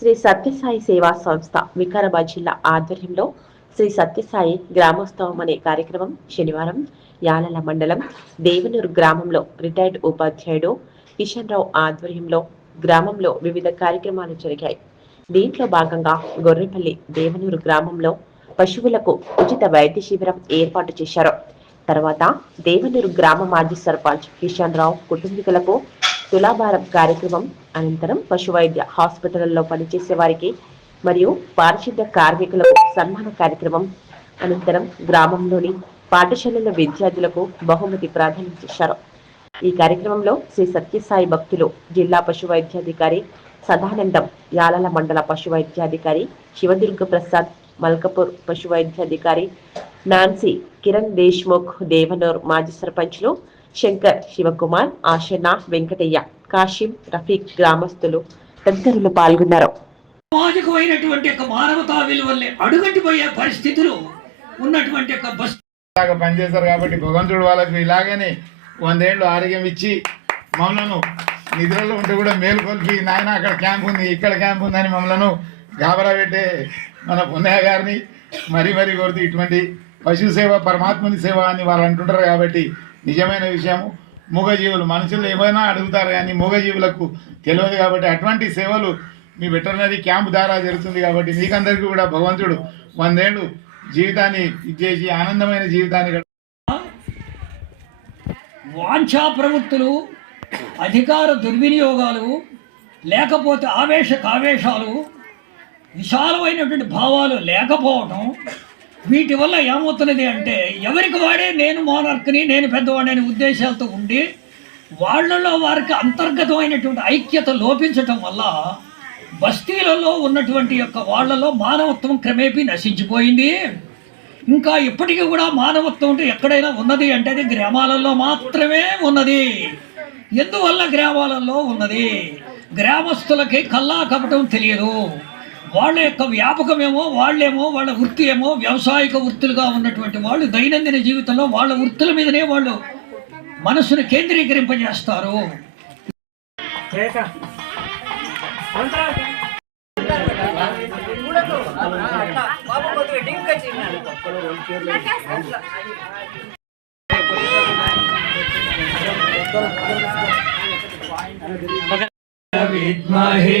శ్రీ సత్యసాయి సేవా సంస్థ వికారాబాద్ జిల్లా ఆధ్వర్యంలో శ్రీ సత్యసాయి గ్రామోత్సవం అనే కార్యక్రమం శనివారం యాలల మండలం దేవనూరు గ్రామంలో రిటైర్డ్ ఉపాధ్యాయుడు కిషన్ రావు ఆధ్వర్యంలో గ్రామంలో వివిధ కార్యక్రమాలు జరిగాయి. దీంట్లో భాగంగా గొర్రెపల్లి దేవనూరు గ్రామంలో పశువులకు ఉచిత వైద్య శిబిరం ఏర్పాటు చేశారు. తర్వాత దేవనూరు గ్రామ మాజీ సర్పంచ్ కిషన్ రావు కుటుంబీకులకు తులాభారం కార్యక్రమం అనంతరం పశు వైద్య హాస్పిటల్లో పనిచేసే వారికి మరియు పారిశుద్ధ్య కార్మికులకు సన్మాన కార్యక్రమం అనంతరం గ్రామంలోని పాఠశాలల విద్యార్థులకు బహుమతి ప్రాధాన్యం చేశారు ఈ కార్యక్రమంలో శ్రీ సత్యసాయి భక్తులు జిల్లా పశు వైద్యాధికారి సదానందం యాలల మండల పశు వైద్యాధికారి శివదుర్గ ప్రసాద్ మల్కపూర్ పశు వైద్యాధికారి నాన్సీ కిరణ్ దేశ్ముఖ్ దేవనూర్ మాజీ సర్పంచ్లు శంకర్ శివకుమార్ ఆశన్న వెంకటయ్య కాశీం రఫీక్ గ్రామస్తులు తదితరులు పాల్గొన్నారు. సామాజికమైనటువంటి యొక్క మానవతా విలువల్ని అడుగంటిపోయే పరిస్థితులు ఉన్నటువంటి యొక్క బస్ లాగా పనిచేస్తారు కాబట్టి భగవంతుడు వాళ్ళకు ఇలాగనే వందేళ్ళు ఆరోగ్యం ఇచ్చి మమ్మలను నిద్రలో ఉంటే కూడా మేలుకొల్పి నాయన అక్కడ క్యాంప్ ఉంది ఇక్కడ క్యాంప్ ఉందని మమ్మలను గాబరా పెట్టే మన పున్నయ్య గారిని మరీ మరీ కోరుతూ ఇటువంటి పశు సేవ పరమాత్మని సేవ అని వాళ్ళు అంటుంటారు కాబట్టి నిజమైన విషయం మూగజీవులు మనుషులు ఏమైనా అడుగుతారు కానీ మూగజీవులకు తెలియదు కాబట్టి అటువంటి సేవలు మీ వెటర్నరీ క్యాంప్ ద్వారా జరుగుతుంది కాబట్టి మీకందరికీ కూడా భగవంతుడు వందేళ్ళు జీవితాన్ని ఇచ్చేసి ఆనందమైన జీవితాన్ని వాంఛా ప్రవృత్తులు అధికార దుర్వినియోగాలు లేకపోతే ఆవేశ కావేశాలు విశాలమైనటువంటి భావాలు లేకపోవటం వీటి వల్ల ఏమవుతున్నది అంటే ఎవరికి వాడే నేను మోనార్క్ని నేను పెద్దవాడిని అనే ఉద్దేశాలతో ఉండి వాళ్ళలో వారికి అంతర్గతమైనటువంటి ఐక్యత లోపించటం వల్ల బస్తీలలో ఉన్నటువంటి యొక్క వాళ్ళలో మానవత్వం క్రమేపీ నశించిపోయింది. ఇంకా ఇప్పటికీ కూడా మానవత్వం అంటే ఎక్కడైనా ఉన్నది అంటే అది గ్రామాలలో మాత్రమే ఉన్నది. ఎందువల్ల గ్రామాలలో ఉన్నది? గ్రామస్తులకి కల్లా కపటం తెలియదు. వాళ్ళ యొక్క వ్యాపకమేమో వాళ్ళేమో వాళ్ళ వృత్తి ఏమో వ్యవసాయక వృత్తులుగా ఉన్నటువంటి వాళ్ళు దైనందిన జీవితంలో వాళ్ళ వృత్తుల మీదనే వాళ్ళు మనసును కేంద్రీకరింపజేస్తారు. విద్మహే